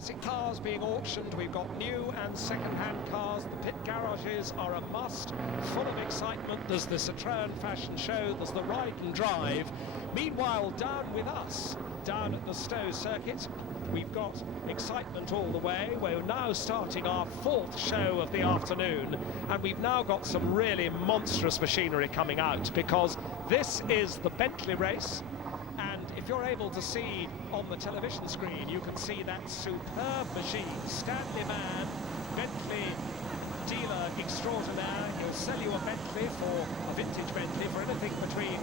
classic cars being auctioned. We've got new and second-hand cars. The pit garages are a must, full of excitement. There's the Citroën fashion show, there's the ride and drive. Meanwhile, down with us, down at the Stowe circuit, we've got excitement all the way. We're now starting our fourth show of the afternoon, and we've now got some really monstrous machinery coming out, because this is the Bentley race. And if you're able to see on the television screen, you can see that superb machine. Stanley Mann, Bentley dealer extraordinaire. He'll sell you a Bentley, for a vintage Bentley, for anything between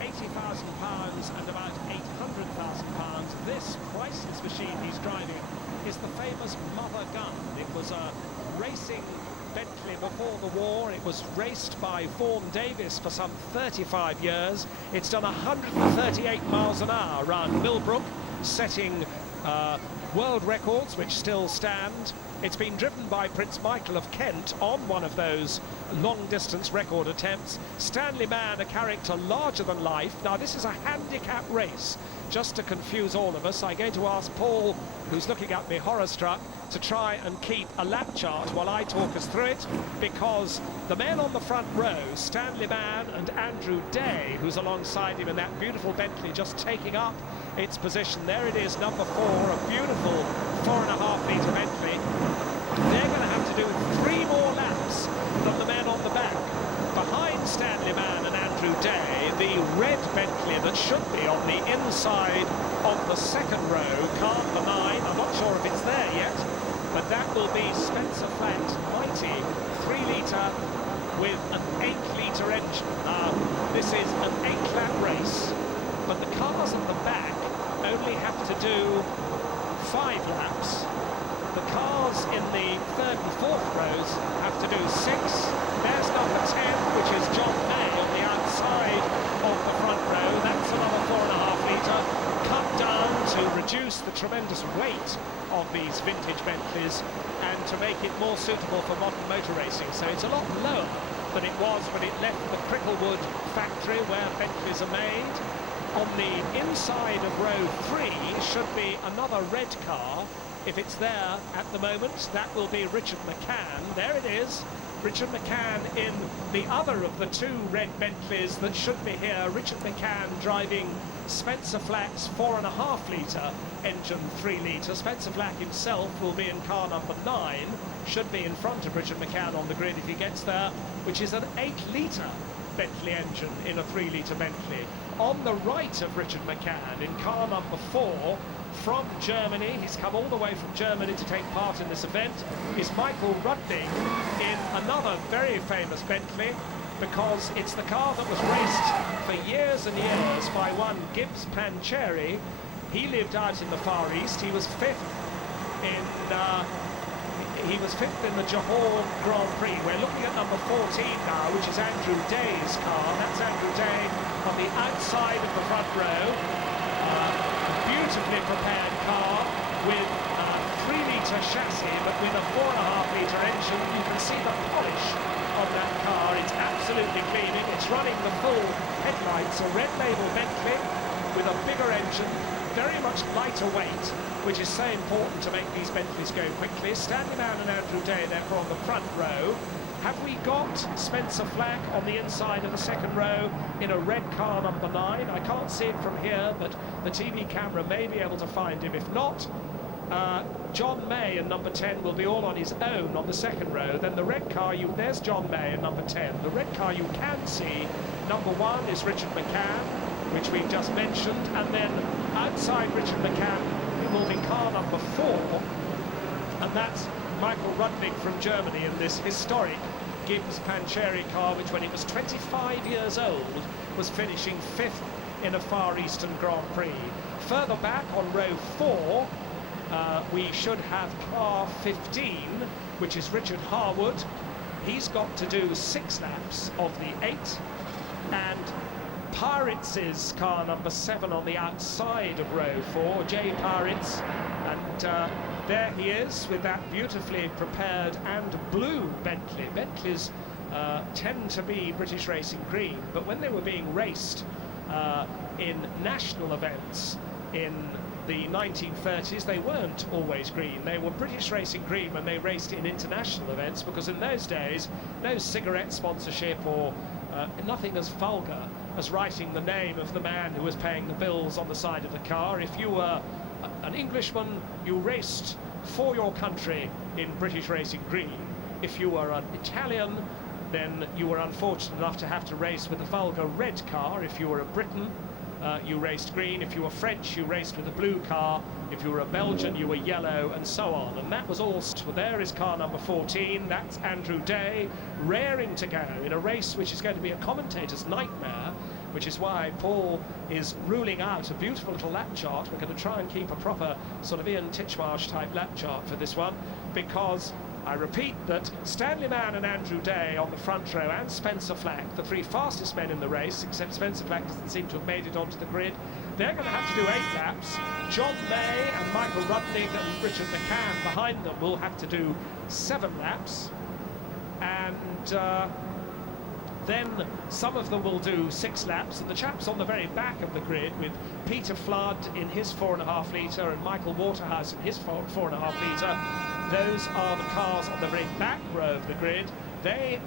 £80,000 and about £800,000. This priceless machine he's driving is the famous Mother Gun. It was a racing Bentley before the war. It was raced by Vaughan Davis for some 35 years. It's done 138 miles an hour around Millbrook, setting world records which still stand. It's been driven by Prince Michael of Kent on one of those long-distance record attempts. Stanley Mann, a character larger than life. Now, this is a handicap race. Just to confuse all of us, I'm going to ask Paul, who's looking at me horror-struck, to try and keep a lap chart while I talk us through it, because the men on the front row, Stanley Mann and Andrew Day, who's alongside him in that beautiful Bentley, just taking up its position. There it is, number 4, a beautiful 4.5-litre Bentley. They're going to have to do 3 more laps than the men on the back. Behind Stanley Mann and Andrew Day, the red Bentley that should be on the inside of the second row, car number 9. I'm not sure if it's there yet, but that will be Spencer Flack's mighty 3-litre with an 8-litre engine. Now, this is an 8-lap race, but the cars at the back only have to do 5 laps. The cars in the 3rd and 4th rows have to do 6. There's number 10, which is John May on the outside of the front row. That's another 4.5-litre, cut down to reduce the tremendous weight of these vintage Bentleys and to make it more suitable for modern motor racing. So it's a lot lower than it was when it left the Cricklewood factory where Bentleys are made. On the inside of row 3 should be another red car. If it's there at the moment, that will be Richard McCann. There it is, Richard McCann in the other of the 2 red Bentleys that should be here. Richard McCann driving Spencer Flack's 4.5-litre engine 3-litre. Spencer Flack himself will be in car number 9, should be in front of Richard McCann on the grid if he gets there, which is an 8-litre Bentley engine in a 3-litre Bentley. On the right of Richard McCann, in car number 4, from Germany, he's come all the way from Germany to take part in this event, is Michael Rudning in another very famous Bentley, because it's the car that was raced for years and years by one Gibbs Pancheri. He lived out in the Far East. He was 5th in the Johor Grand Prix. We're looking at number 14 now, which is Andrew Day's car. That's Andrew Day on the outside of the front row. Beautifully prepared car with a 3-litre chassis, but with a 4.5-litre engine. You can see the polish on that car. It's absolutely gleaming. It's running the full headlights, a red label Bentley with a bigger engine, very much lighter weight, which is so important to make these Bentleys go quickly. Stanley Mann and Andrew Day, therefore, on the front row. Have we got Spencer Flack on the inside of the second row in a red car number 9? I can't see it from here, but the TV camera may be able to find him. If not, John May in number 10 will be all on his own on the second row. Then the red car, there's John May in number 10. The red car you can see, number 1 is Richard McCann, which we've just mentioned, and then outside Richard McCann it will be car number 4, and that's Michael Rudning from Germany in this historic Gibbs Pancheri car, which when it was 25 years old was finishing 5th in a Far Eastern Grand Prix. Further back on row 4 we should have car 15, which is Richard Harwood. He's got to do 6 laps of the 8, and Pirates' car number 7 on the outside of row 4, Jay Pirates, and there he is with that beautifully prepared and blue Bentley. Bentleys tend to be British Racing green, but when they were being raced in national events in the 1930s, they weren't always green. They were British racing green when they raced in international events, because in those days, no cigarette sponsorship or nothing as vulgar as writing the name of the man who was paying the bills on the side of the car. If you were an Englishman, you raced for your country in British racing green. If you were an Italian, then you were unfortunate enough to have to race with a vulgar red car. If you were a Briton, you raced green. If you were French, you raced with a blue car. If you were a Belgian, you were yellow, and so on. And that was all. Well, there is car number 14. That's Andrew Day, raring to go in a race which is going to be a commentator's nightmare, which is why Paul is ruling out a beautiful little lap chart. We're going to try and keep a proper sort of Ian Titchmarsh type lap chart for this one, because I repeat that Stanley Mann and Andrew Day on the front row, and Spencer Flack, the three fastest men in the race, except Spencer Flack doesn't seem to have made it onto the grid. They're going to have to do 8 laps. John May and Michael Rudnick and Richard McCann behind them will have to do 7 laps. And then some of them will do 6 laps, and the chaps on the very back of the grid, with Peter Flood in his 4.5 litre and Michael Waterhouse in his 4.5 litre, those are the cars on the very back row of the grid. They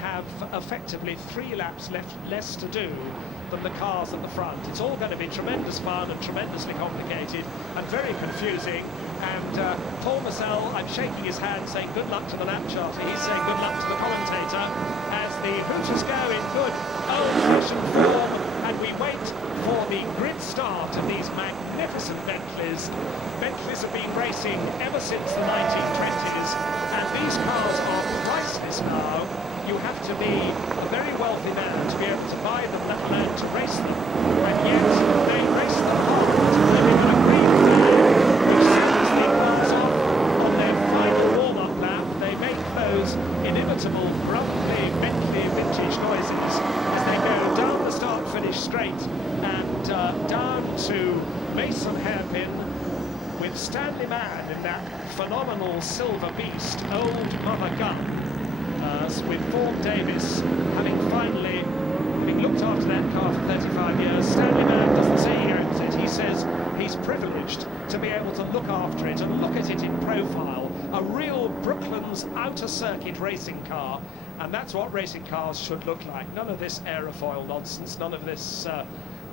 have effectively 3 laps less to do than the cars at the front. It's all going to be tremendous fun and tremendously complicated and very confusing. And Paul Massell, I'm shaking his hand saying good luck to the lap charter. He's saying good luck to the commentator as the Hooters go in good old-fashioned form, and we wait for the grid start of these magnificent Bentleys. Bentleys have been racing ever since the 1920s, and these cars are priceless now. You have to be a very wealthy man to be able to buy them, let alone to race them. And yet they race them hard. Living on a green day, which seriously comes on their final warm-up lap. They make those inimitable, grumbly, Bentley vintage noises as they go down the start-finish straight and down to Mason Hairpin, with Stanley Mann in that phenomenal silver beast, Old Mother Gun. With Vaughan Davis having looked after that car for 35 years. Stanley Mann doesn't say he owns it. He says he's privileged to be able to look after it and look at it in profile. A real Brooklands outer circuit racing car, and that's what racing cars should look like. None of this aerofoil nonsense, none of this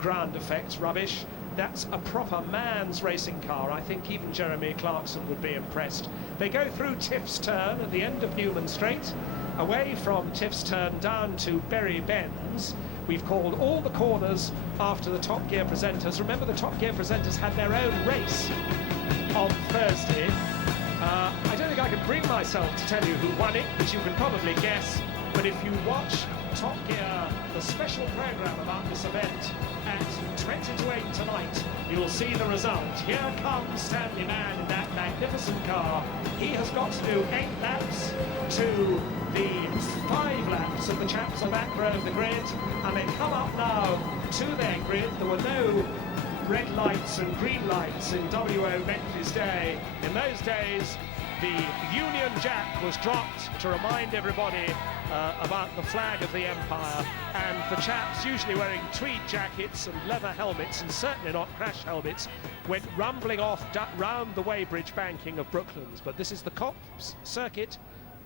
ground effects rubbish. That's a proper man's racing car. I think even Jeremy Clarkson would be impressed. They go through Tiff's Turn at the end of Newman Straight, away from Tiff's Turn down to Bury Bends. We've called all the corners after the Top Gear presenters. Remember, the Top Gear presenters had their own race on Thursday. I don't think I can bring myself to tell you who won it, which you can probably guess. But if you watch Top Gear, the special programme about this event, at 20 to 8 tonight, you'll see the result. Here comes Stanley Mann in that magnificent car. He has got to do 8 laps to the 5 laps of the chaps on that row of the grid, and they come up now to their grid. There were no red lights and green lights in W.O. Bentley's day. In those days, the Union Jack was dropped to remind everybody about the flag of the Empire, and the chaps, usually wearing tweed jackets and leather helmets, and certainly not crash helmets, went rumbling off round the Weybridge banking of Brooklands. But this is the Copse circuit,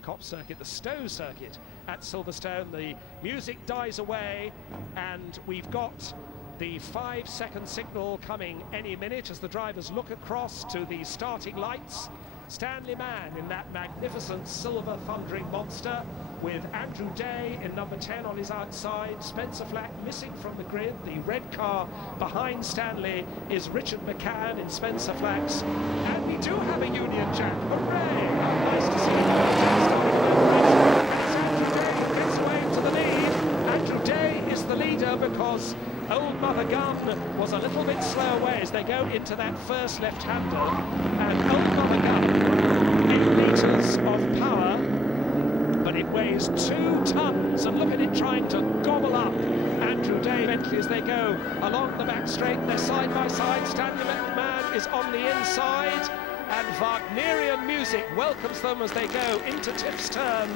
the Stowe circuit at Silverstone. The music dies away, and we've got the 5-second signal coming any minute as the drivers look across to the starting lights. Stanley Mann in that magnificent silver thundering monster, with Andrew Day in number 10 on his outside. Spencer Flack missing from the grid. The red car behind Stanley is Richard McCann in Spencer Flack's. And we do have a Union Jack. Hooray! Nice to see Andrew Day gets away to the lead. Andrew Day is the leader because Old Mother Gun was a little bit slow away as they go into that first left-hander. And Old Mother Gun, 8 litres of power, but it weighs 2 tons, and look at it trying to gobble up Andrew Day Bentley as they go along the back straight. They're side by side. Stanley Mann is on the inside, and Wagnerian music welcomes them as they go into Tiff's turn,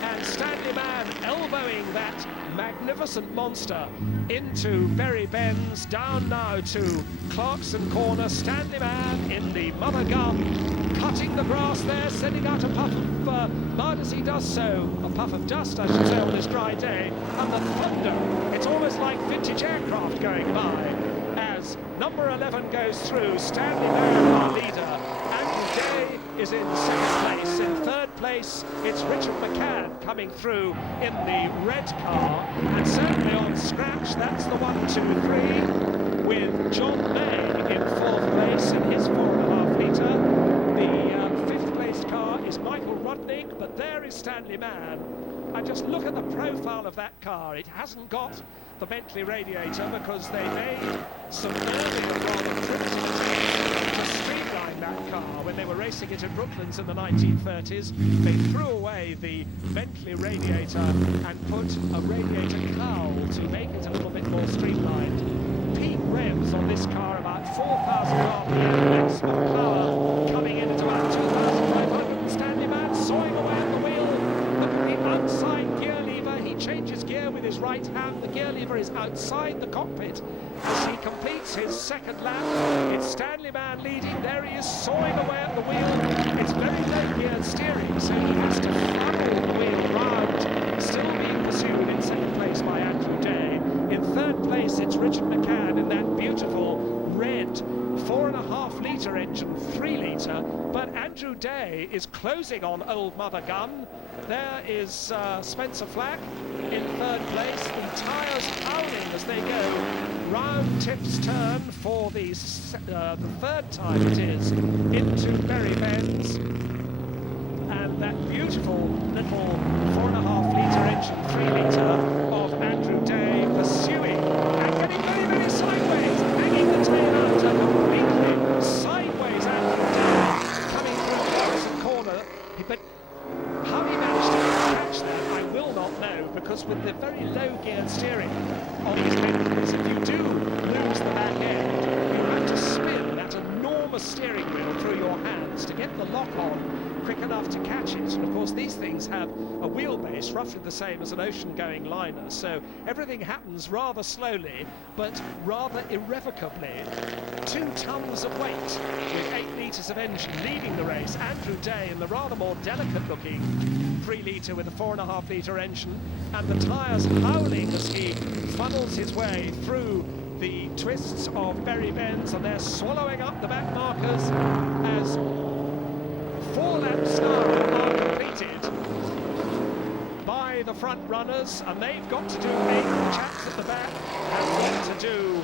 and Stanley Mann elbowing that magnificent monster into Berry Bends, down now to Clarkson Corner. Stanley Mann in the mother gun, cutting the grass there, sending out a puff of mud as he does so, a puff of dust I should say, on this dry day, and the thunder, it's almost like vintage aircraft going by as number 11 goes through. Stanley Mann, our leader. Andrew Day is in second place. In third place, it's Richard McCann coming through in the red car, and certainly on scratch, that's the 1, 2, 3, with John May in fourth place in his 4.5 litre. The fifth place car is Michael Rudnick, but there is Stanley Mann. And just look at the profile of that car. It hasn't got the Bentley radiator because they made some earlier rather primitive to streamline that car when they were racing it in Brooklands in the 1930s. They threw away the Bentley radiator and put a radiator cowl to make it a little bit more streamlined. Peak revs on this car about 4,000 RPM, maximum power coming in at about 2,500. Stanley Mann sawing away at the wheel. Look at the outside gear lever. He changes gear with his right hand. The gear lever is outside the cockpit as he completes his second lap. It's Stanley Mann leading. There he is, sawing away at the wheel. It's very low geared steering, so he has to funnel the wheel round. Still being pursued in second place by Andrew Day. In third place, it's Richard McCann in that beautiful red 4.5 litre engine, 3 litre, but Andrew Day is closing on Old Mother Gun. There is Spencer Flack in third place. The tyres howling as they go round Tiff's turn for the third time it is into Berry Bends. And that beautiful little 4.5 litre engine, 3 litre of Andrew Day pursuing and getting very, very sideways, hanging the tail out completely sideways. Andrew Day coming through the opposite corner, but how he managed to catch that I will not know, because with the very low geared steering on these Bentleys, if you do lose the back end, you have to spin that enormous steering wheel through your hands to get the lock on quick enough to catch it. And of course these things have a wheelbase roughly the same as an ocean-going liner, so everything happens rather slowly but rather irrevocably. 2 tons of weight with 8 litres of engine leading the race. Andrew Day in the rather more delicate-looking 3 litre with a 4.5 litre engine, and the tyres howling as he funnels his way through the twists of Berry Bends, and they're swallowing up the back markers as 4 laps now are completed by the front runners, and they've got to do 8. The chaps at the back have got to do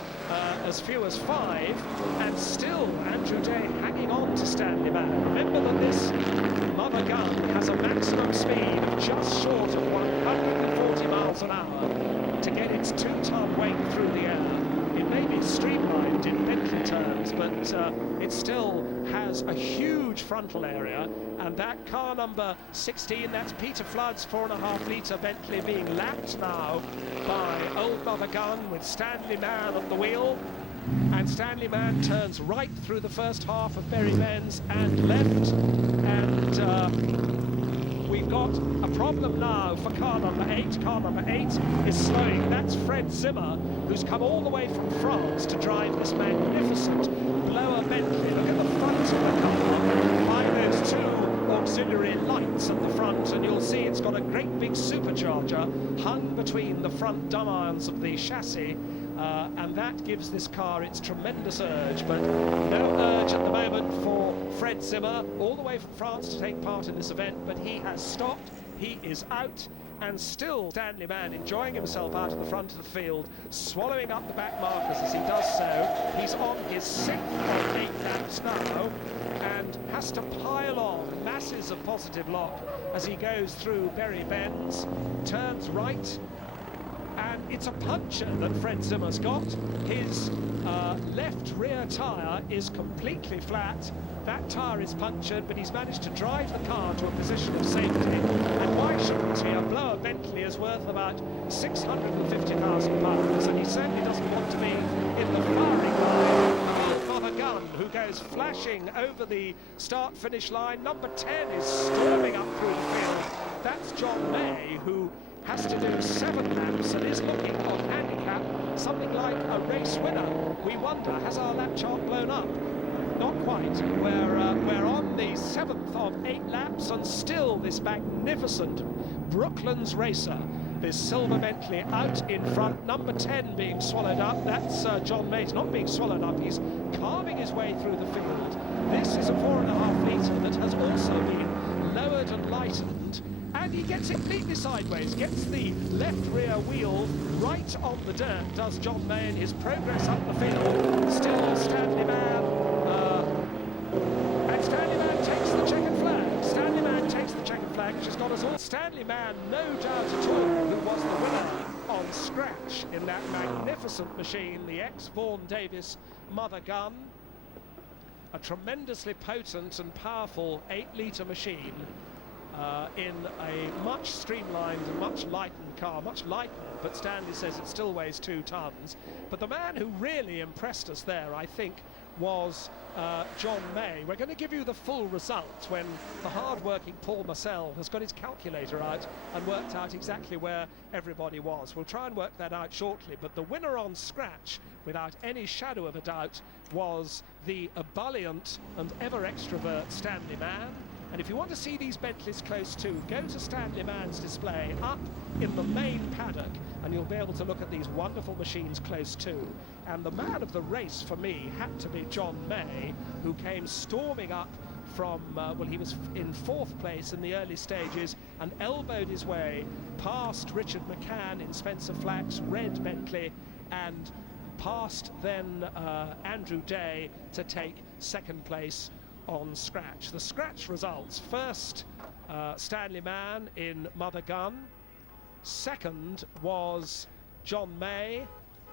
as few as 5, and still Andrew Day hanging on to Stanley Mann. Remember that this mother gun has a maximum speed of just short of 140 miles an hour to get its 2-ton weight through the air. It may be streamlined in Bentley terms, but it still has a huge frontal area, and that car number 16, that's Peter Flood's 4.5 litre Bentley, being lapped now by Old Mother Gun with Stanley Mann at the wheel. And Stanley Mann turns right through the first half of Berry Bends and left, and we've got a problem now for car number 8. Car number 8 is slowing. That's Fred Zimmer, who's come all the way from France to drive this magnificent lower Bentley. Look at the front of the car by those 2 auxiliary lights at the front, and you'll see it's got a great big supercharger hung between the front dumb irons of the chassis. And that gives this car its tremendous urge, but no urge at the moment for Fred Zimmer, all the way from France to take part in this event, but he has stopped, he is out, and still Stanley Mann enjoying himself out at the front of the field, swallowing up the back markers as he does so. He's on his 6th of 8 laps now, and has to pile on masses of positive lock as he goes through Berry Bends, turns right, and it's a puncture that Fred Zimmer's got. His left rear tyre is completely flat. That tyre is punctured, but he's managed to drive the car to a position of safety. And why shouldn't he? A blower Bentley is worth about £650,000, and he certainly doesn't want to be in the firing line of Old Mother Gun, who goes goes flashing over the start-finish line. Number 10 is storming up through the field. That's John May, who has to do 7 laps and is looking on handicap something like a race winner. We wonder, has our lap chart blown up? Not quite. We're on the 7th of 8 laps, and still this magnificent Brooklands racer, this silver Bentley, out in front. Number 10 being swallowed up. That's John May. He's not being swallowed up. He's carving his way through the field. This is a 4.5 litre that has also been lowered and lightened. And he gets it neatly sideways, gets the left rear wheel right on the dirt, does John May in his progress up the field. Still Stanley Man, and Stanley Man takes the checkered flag. Stanley Man takes the checkered flag, which has got us all. Stanley Man, no doubt at all, who was the winner on scratch in that magnificent machine, the ex-Vaughan Davis mother gun. A tremendously potent and powerful 8-litre machine. In a much streamlined and much lightened car, much lightened, but Stanley says it still weighs 2 tons. But the man who really impressed us there, I think, was John May. We're going to give you the full result when the hard-working Paul Marcel has got his calculator out and worked out exactly where everybody was. We'll try and work that out shortly, but the winner on scratch, without any shadow of a doubt, was the ebullient and ever-extrovert Stanley Man. And if you want to see these Bentleys close to, go to Stanley Man's display up in the main paddock, and you'll be able to look at these wonderful machines close to. And the man of the race for me had to be John May, who came storming up from, well, he was in 4th place in the early stages and elbowed his way past Richard McCann in Spencer Flack's red Bentley, and past then Andrew Day to take 2nd place on scratch. The scratch results: first Stanley Man in Mother Gun, 2nd was John May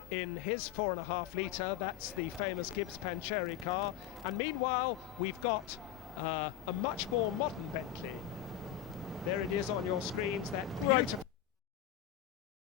in his 4.5 litre, that's the famous Gibbs Pancheri car. And meanwhile we've got a much more modern Bentley. There it is on your screens, that beautiful